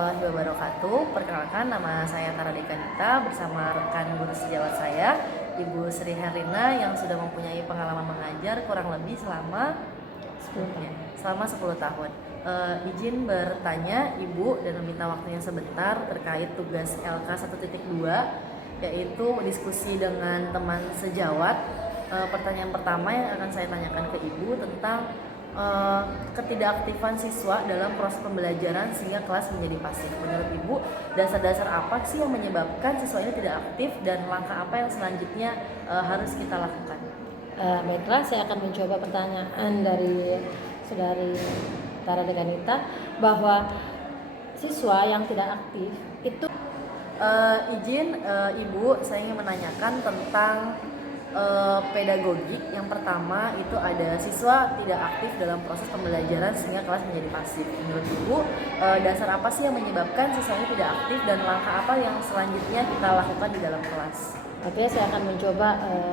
warahmatullahi wabarakatuh. Perkenalkan, nama saya Tara Dekanita bersama rekan guru sejawat saya, Ibu Sri Herlina, yang sudah mempunyai pengalaman mengajar kurang lebih selama 10 tahun. Izin bertanya Ibu dan meminta waktunya sebentar terkait tugas LK 1.2, yaitu diskusi dengan teman sejawat. Pertanyaan pertama yang akan saya tanyakan ke Ibu tentang ketidakaktifan siswa dalam proses pembelajaran sehingga kelas menjadi pasif. Menurut Ibu, dasar-dasar apa sih yang menyebabkan siswa ini tidak aktif dan langkah apa yang selanjutnya harus kita lakukan? Baiklah, saya akan mencoba pertanyaan dari Saudari Tara Dekanita bahwa siswa yang tidak aktif itu izin Ibu, saya ingin menanyakan tentang pedagogik. Yang pertama itu ada siswa tidak aktif dalam proses pembelajaran sehingga kelas menjadi pasif. Menurut Ibu, dasar apa sih yang menyebabkan siswa ini tidak aktif dan langkah apa yang selanjutnya kita lakukan di dalam kelas? Oke, saya akan mencoba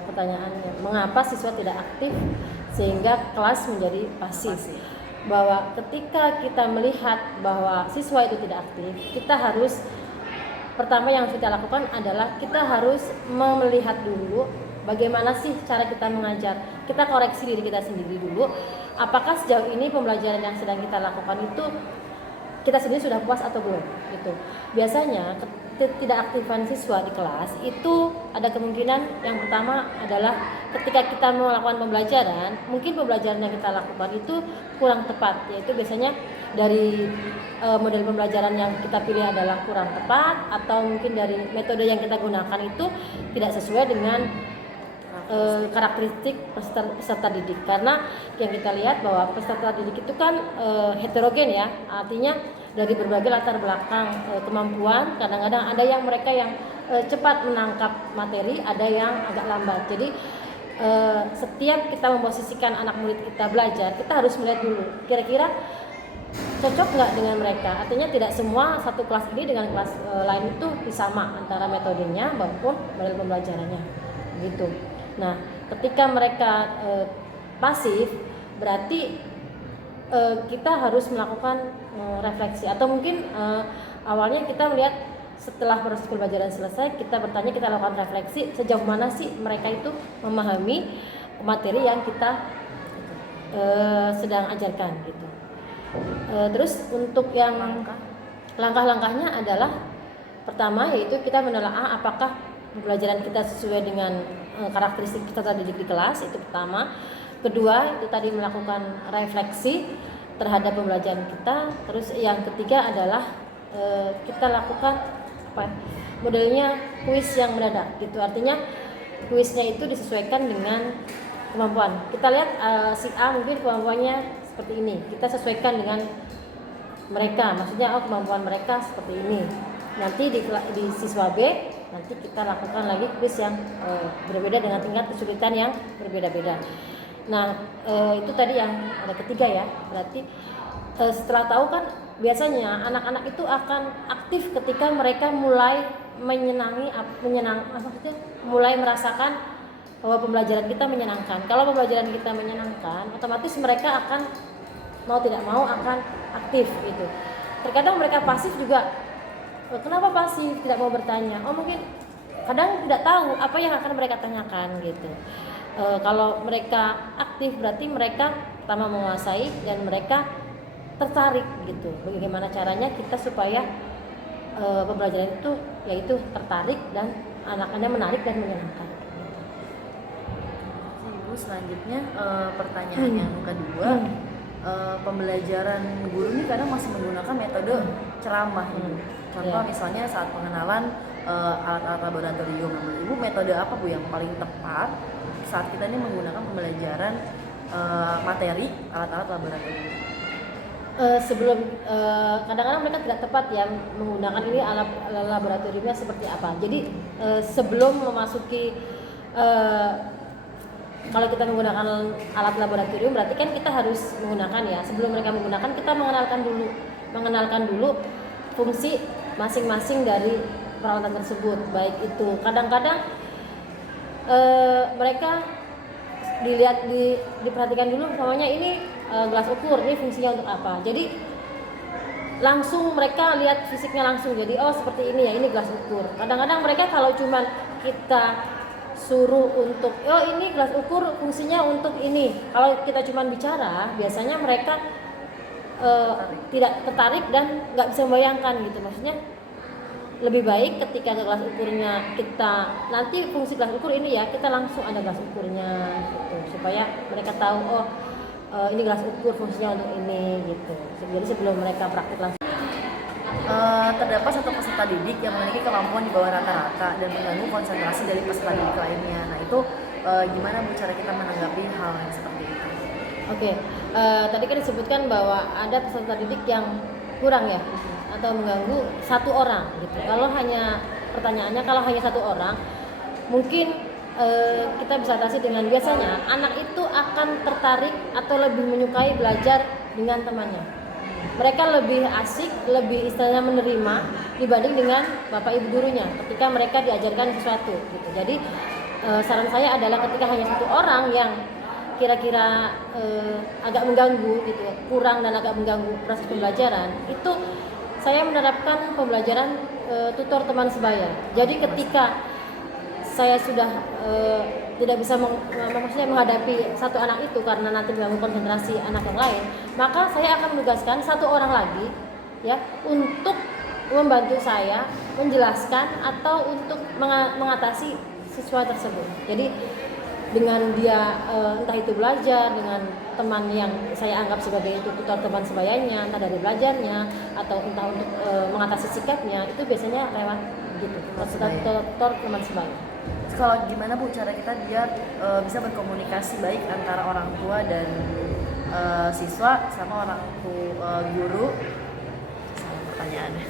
pertanyaannya. Mengapa siswa tidak aktif sehingga kelas menjadi pasif? Bahwa ketika kita melihat bahwa siswa itu tidak aktif, kita harus, pertama yang kita lakukan adalah kita harus melihat dulu bagaimana sih cara kita mengajar. Kita koreksi diri kita sendiri dulu. Apakah sejauh ini pembelajaran yang sedang kita lakukan itu kita sendiri sudah puas atau belum? Gitu. Biasanya tidak aktifan siswa di kelas itu ada kemungkinan yang pertama adalah ketika kita melakukan pembelajaran, mungkin pembelajaran yang kita lakukan itu kurang tepat, yaitu biasanya dari model pembelajaran yang kita pilih adalah kurang tepat, atau mungkin dari metode yang kita gunakan itu tidak sesuai dengan karakteristik peserta didik. Karena yang kita lihat bahwa peserta didik itu kan heterogen ya, artinya dari berbagai latar belakang kemampuan. Kadang-kadang ada yang mereka yang cepat menangkap materi, ada yang agak lambat. Jadi setiap kita memposisikan anak murid kita belajar, kita harus melihat dulu kira-kira cocok nggak dengan mereka. Artinya tidak semua satu kelas ini dengan kelas lain itu sama antara metodenya maupun model pembelajarannya gitu. Nah, ketika mereka pasif, berarti kita harus melakukan refleksi, atau mungkin awalnya kita melihat setelah proses pembelajaran selesai, kita bertanya, kita lakukan refleksi sejauh mana sih mereka itu memahami materi yang kita sedang ajarkan gitu. Terus untuk yang langkah-langkahnya adalah pertama yaitu kita menelaah apakah pembelajaran kita sesuai dengan karakteristik peserta didik di kelas, itu pertama. Kedua itu tadi melakukan refleksi terhadap pembelajaran kita. Terus yang ketiga adalah kita lakukan modelnya kuis yang mendadak gitu. Artinya kuisnya itu disesuaikan dengan kemampuan. Kita lihat si A mungkin kemampuannya seperti ini, kita sesuaikan dengan mereka, maksudnya kemampuan mereka seperti ini. Nanti di siswa B nanti kita lakukan lagi kuis yang berbeda dengan tingkat kesulitan yang berbeda-beda. Nah itu tadi yang ada ketiga ya. Berarti setelah tahu kan biasanya anak-anak itu akan aktif ketika mereka mulai mulai merasakan bahwa pembelajaran kita menyenangkan. Kalau pembelajaran kita menyenangkan, otomatis mereka akan mau tidak mau akan aktif gitu. Terkadang mereka pasif juga. Kenapa pasif? Tidak mau bertanya. Oh mungkin kadang tidak tahu apa yang akan mereka tanyakan gitu. Kalau mereka aktif berarti mereka pertama menguasai dan mereka tertarik gitu. Bagaimana caranya kita supaya pembelajaran itu yaitu tertarik dan anak-anak menarik dan menyenangkan. Ibu, selanjutnya pertanyaan yang kedua. Pembelajaran guru ini kadang masih menggunakan metode ceramah. Contoh misalnya saat pengenalan alat-alat laboratorium. Menurut Ibu metode apa Bu yang paling tepat saat kita ini menggunakan pembelajaran materi alat-alat laboratorium? Sebelum kadang-kadang mereka tidak tepat ya menggunakan ini alat laboratoriumnya seperti apa. Jadi sebelum memasuki kalau kita menggunakan alat laboratorium berarti kan kita harus menggunakan ya. Sebelum mereka menggunakan kita mengenalkan dulu fungsi masing-masing dari peralatan tersebut. Baik itu kadang-kadang mereka diperhatikan dulu namanya ini gelas ukur, ini fungsinya untuk apa. Jadi langsung mereka lihat fisiknya langsung, jadi oh seperti ini ya, ini gelas ukur. Kadang-kadang mereka kalau cuman kita suruh untuk oh ini gelas ukur fungsinya untuk ini, kalau kita cuman bicara biasanya mereka tidak tertarik dan nggak bisa membayangkan gitu. Maksudnya lebih baik ketika gelas ukurnya kita nanti fungsi gelas ukur ini ya, kita langsung ada gelas ukurnya gitu, supaya mereka tahu oh ini gelas ukur fungsinya untuk ini gitu. Jadi sebelum mereka praktik langsung. Terdapat satu peserta didik yang memiliki kemampuan di bawah rata-rata dan mengganggu konsentrasi dari peserta didik lainnya. Nah itu gimana Bu cara kita menanggapi hal yang seperti itu? Oke, tadi kan disebutkan bahwa ada peserta didik yang kurang ya, atau mengganggu satu orang gitu. Kalau hanya pertanyaannya kalau hanya satu orang, mungkin kita bisa atasi dengan biasanya anak itu akan tertarik atau lebih menyukai belajar dengan temannya. Mereka lebih asik, lebih istilahnya menerima dibanding dengan bapak ibu gurunya ketika mereka diajarkan sesuatu gitu. Jadi saran saya adalah ketika hanya satu orang yang kira-kira agak mengganggu gitu, kurang dan agak mengganggu proses pembelajaran, itu saya menerapkan pembelajaran tutor teman sebaya. Jadi ketika saya sudah tidak bisa maksudnya menghadapi satu anak itu karena nanti mengganggu konsentrasi anak yang lain, maka saya akan menugaskan satu orang lagi ya untuk membantu saya menjelaskan atau untuk mengatasi siswa tersebut. Jadi dengan dia entah itu belajar dengan teman yang saya anggap sebagai itu tutor teman sebayanya, entah dari belajarnya atau entah untuk mengatasi sikapnya, itu biasanya lewat gitu tutor teman sebaya. Kalau gimana Bu cara kita biar bisa berkomunikasi baik antara orang tua dan siswa sama orang tua guru? Sama pertanyaannya.